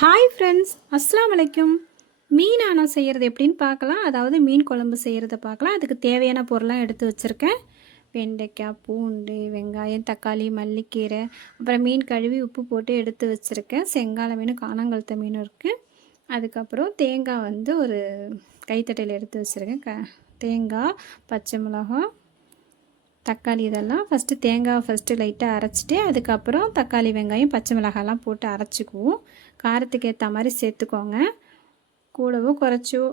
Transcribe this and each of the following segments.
Hi friends அஸ்லாம் வலைக்கும் மீன் ஆனால் செய்கிறது எப்படின்னு பார்க்கலாம். அதாவது மீன் குழம்பு செய்கிறத பார்க்கலாம். அதுக்கு தேவையான பொருளாக எடுத்து வச்சுருக்கேன். வெண்டைக்காய் பூண்டு வெங்காயம் தக்காளி மல்லிக்கீரை அப்புறம் மீன் கழுவி உப்பு போட்டு எடுத்து வச்சுருக்கேன். செங்கால மீன் காணாங்கழுத்த மீன் இருக்குது அதுக்கப்புறம் தேங்காய் வந்து ஒரு கைத்தட்டையில் எடுத்து வச்சுருக்கேன். க தேங்காய் பச்சை மிளகாய் தக்காளி இதெல்லாம் ஃபஸ்ட்டு தேங்காய் ஃபஸ்ட்டு லைட்டாக அரைச்சிட்டு அதுக்கப்புறம் தக்காளி வெங்காயம் பச்சை மிளகாலாம் போட்டு அரைச்சிக்குவோம். காரத்துக்கு ஏற்ற மாதிரி சேர்த்துக்கோங்க. கூடவோ குறைச்சோ.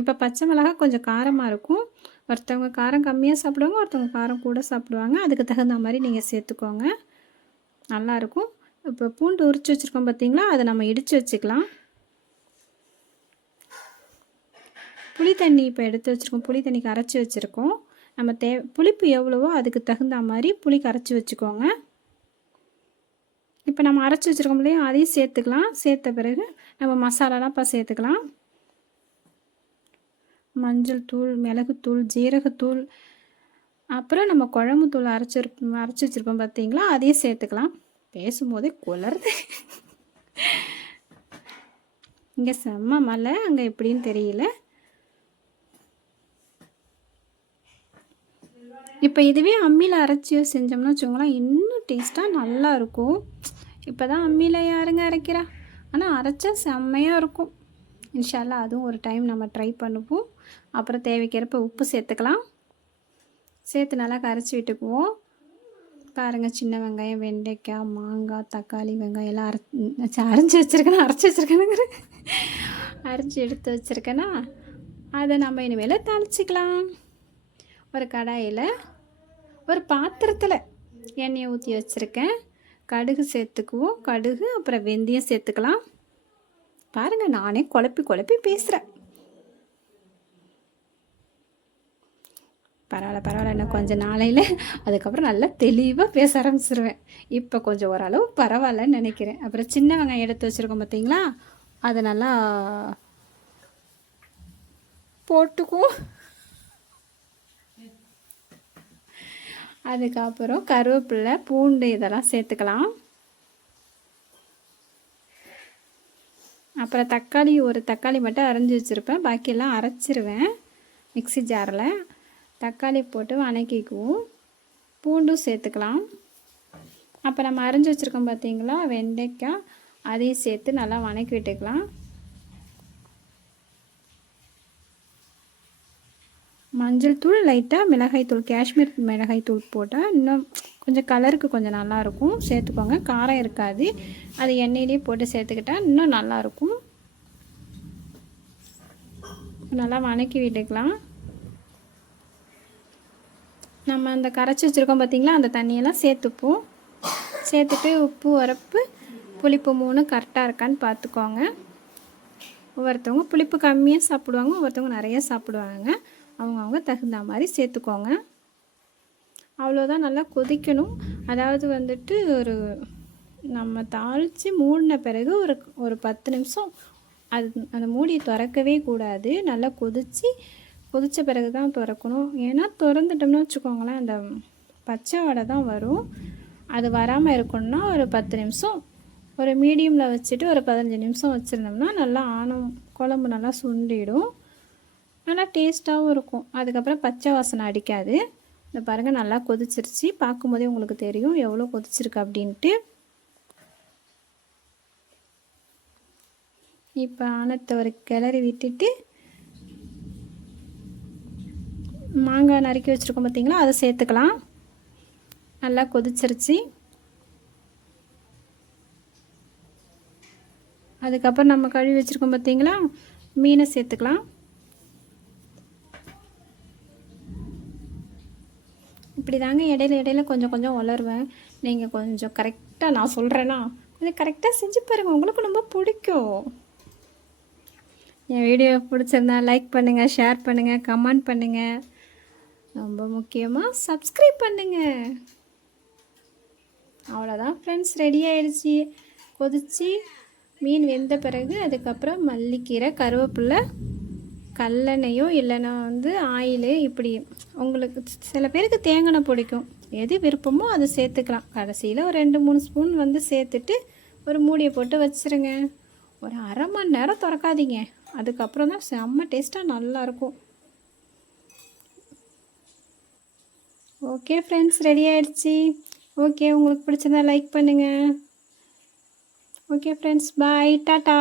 இப்போ பச்சை மிளகாய் கொஞ்சம் காரமாக இருக்கும். ஒருத்தவங்க காரம் கம்மியாக சாப்பிடுவாங்க ஒருத்தவங்க காரம் கூட சாப்பிடுவாங்க. அதுக்கு தகுந்த மாதிரி நீங்கள் சேர்த்துக்கோங்க. நல்லாயிருக்கும் இப்போ பூண்டு உரித்து வச்சுருக்கோம் பார்த்தீங்களா அதை நம்ம இடித்து வச்சுக்கலாம். புளி தண்ணி இப்போ எடுத்து வச்சுருக்கோம். புளி தண்ணி கரைச்சி வச்சுருக்கோம். நம்ம தே புளிப்பு எவ்வளவோ அதுக்கு தகுந்த மாதிரி புளி கரைச்சி வச்சுக்கோங்க. இப்போ நம்ம அரைச்சி வச்சுருக்கோம் இல்லையா? அதையும் சேர்த்துக்கலாம். சேர்த்த பிறகு நம்ம மசாலாலாம் இப்போ சேர்த்துக்கலாம். மஞ்சள் தூள் மிளகுத்தூள் ஜீரகத்தூள் அப்புறம் நம்ம குழம்பு தூள் அரைச்சிருப்போம் அரைச்சி வச்சுருப்போம் பார்த்தீங்களா அதையும் சேர்த்துக்கலாம். பேசும்போதே குளருது இங்கே செம்ம மலை அங்கே எப்படின்னு தெரியல. இப்போ இதுவே அம்மியில் அரைச்சி செஞ்சோம்னா வச்சுக்கோங்களேன் இன்னும் டேஸ்ட்டாக நல்லா இருக்கும். இப்போ தான் அம்மியில் யாருங்க அரைக்கிறா? ஆனால் அரைச்சா செம்மையாக இருக்கும். இன்ஷால்லா அதுவும் ஒரு டைம் நம்ம ட்ரை பண்ணுவோம். அப்புறம் தேவைக்கிறப்ப உப்பு சேர்த்துக்கலாம். சேர்த்து நல்லா கரைச்சி விட்டுக்குவோம். பாருங்கள் சின்ன வெங்காயம் வெண்டைக்காய் மாங்காய் தக்காளி வெங்காயம் எல்லாம் அரைச்சி அரைஞ்சி வச்சுருக்கேன்? அரைச்சி வச்சுருக்கேனுங்கிற. அரைச்சி எடுத்து வச்சுருக்கேன்னா அதை நம்ம இனிமேல் தாளிச்சிக்கலாம். ஒரு கடாயில் ஒரு பாத்திரத்தில் எண்ணெயை ஊற்றி வச்சுருக்கேன். கடுகு சேர்த்துக்குவோம். கடுகு அப்புறம் வெந்தயம் சேர்த்துக்கலாம். பாருங்கள் நானே குழப்பி குழப்பி பேசுகிறேன் பரவாயில்ல பரவாயில்ல. இன்னும் கொஞ்சம் நாளையில் அதுக்கப்புறம் நல்லா தெளிவாக பேச ஆரம்பிச்சிருவேன். இப்போ கொஞ்சம் ஓரளவு பரவாயில்லன்னு நினைக்கிறேன். அப்புறம் சின்ன வெங்காயம் எடுத்து வச்சுருக்கோம் பார்த்தீங்களா அதை நல்லா போட்டுக்குவோம். அதுக்கப்புறம் கருவேப்பிலை பூண்டு இதெல்லாம் சேர்த்துக்கலாம். அப்புறம் தக்காளி ஒரு தக்காளி மட்டும் அரைஞ்சி வச்சுருப்பேன். பாக்கியெல்லாம் அரைச்சிருவேன் மிக்சி ஜாரில். தக்காளி போட்டு வணக்கிக்குவோம். பூண்டும் சேர்த்துக்கலாம். அப்போ நம்ம அரைஞ்சி வச்சுருக்கோம் பார்த்தீங்களா? வெண்டைக்காய் அதையும் சேர்த்து நல்லா வணக்கி விட்டுக்கலாம். மஞ்சள் தூள் லைட்டாக மிளகாய் தூள் காஷ்மீர் மிளகாய் தூள் போட்டால் இன்னும் கொஞ்சம் கலருக்கு கொஞ்சம் நல்லாயிருக்கும் சேர்த்துக்கோங்க. காரம் இருக்காது. அது எண்ணெயிலே போட்டு சேர்த்துக்கிட்டால் இன்னும் நல்லாயிருக்கும் நல்லா வணக்கி விட்டுக்கலாம். நம்ம அந்த கரைச்சி வச்சுருக்கோம் பார்த்திங்களா அந்த தண்ணியெல்லாம் சேர்த்துப்போம். சேர்த்துட்டு உப்பு உரப்பு புளிப்பு மூணு கரெக்டாக இருக்கான்னு பார்த்துக்கோங்க. ஒவ்வொருத்தவங்க புளிப்பு கம்மியாக சாப்பிடுவாங்க ஒவ்வொருத்தவங்க நிறைய சாப்பிடுவாங்க. அவங்கவுங்க தகுந்த மாதிரி சேர்த்துக்கோங்க. அவ்வளோதான் நல்லா கொதிக்கணும். அதாவது வந்துட்டு ஒரு நம்ம தாளித்து மூடின பிறகு ஒரு ஒரு பத்து நிமிஷம் அது அந்த மூடியை திறக்கவே கூடாது. நல்லா கொதித்து கொதித்த பிறகு தான் திறக்கணும். ஏன்னா திறந்துட்டோம்னு வச்சுக்கோங்களேன் அந்த பச்சை வடை தான் வரும். அது வராமல் இருக்கணும்னா ஒரு பத்து நிமிஷம். ஒரு மீடியமில் வச்சுட்டு ஒரு பதினஞ்சு நிமிஷம் வச்சுருந்தோம்னா நல்லா ஆணும் குழம்பு நல்லா சுண்டிடும். நல்லா டேஸ்ட்டாகவும் இருக்கும். அதுக்கப்புறம் பச்சை வாசனை அடிக்காது. இந்த பாருங்கள் நல்லா கொதிச்சிருச்சு. பார்க்கும்போதே உங்களுக்கு தெரியும் எவ்வளோ கொதிச்சிருக்கு அப்படின்ட்டு. இப்போ ஆனத்தை ஒரு கிளறி விட்டுட்டு மாங்காய் நறுக்கி வச்சுருக்கோம் பார்த்தீங்களா அதை சேர்த்துக்கலாம். நல்லா கொதிச்சிருச்சு. அதுக்கப்புறம் நம்ம கழுவி வச்சுருக்கோம் பார்த்தீங்களா மீனை சேர்த்துக்கலாம். இப்படி தாங்க இடையில இடையில கொஞ்சம் கொஞ்சம் வளருவேன். நீங்கள் கொஞ்சம் கரெக்டாக நான் சொல்கிறேன்னா கொஞ்சம் கரெக்டாக செஞ்சு பாருங்கள் உங்களுக்கு ரொம்ப பிடிக்கும். என் வீடியோ பிடிச்சிருந்தா லைக் பண்ணுங்கள் ஷேர் பண்ணுங்கள் கமெண்ட் பண்ணுங்கள் ரொம்ப முக்கியமாக சப்ஸ்கிரைப் பண்ணுங்கள் அவ்வளோதான் ஃப்ரெண்ட்ஸ் ரெடி ஆயிடுச்சு. கொதித்து மீன் வெந்த பிறகு அதுக்கப்புறம் மல்லிக்கீரை கருவேப்பில்லை கல்லெண்ணையோ இல்லைன்னா வந்து ஆயிலு இப்படி உங்களுக்கு சில பேருக்கு தேங்காய் பிடிக்கும். எது விருப்பமோ அதை சேர்த்துக்கலாம். கடைசியில் ஒரு ரெண்டு மூணு ஸ்பூன் வந்து சேர்த்துட்டு ஒரு மூடியை போட்டு வச்சுருங்க. ஒரு அரை மணி நேரம் திறக்காதீங்க. அதுக்கப்புறம் தான் செம்ம டேஸ்ட்டாக நல்லாயிருக்கும் ஓகே ஃப்ரெண்ட்ஸ் ரெடி ஆயிடுச்சு. ஓகே உங்களுக்கு பிடிச்சிருந்தா லைக் பண்ணுங்கள் ஓகே ஃப்ரெண்ட்ஸ் பாய் டாட்டா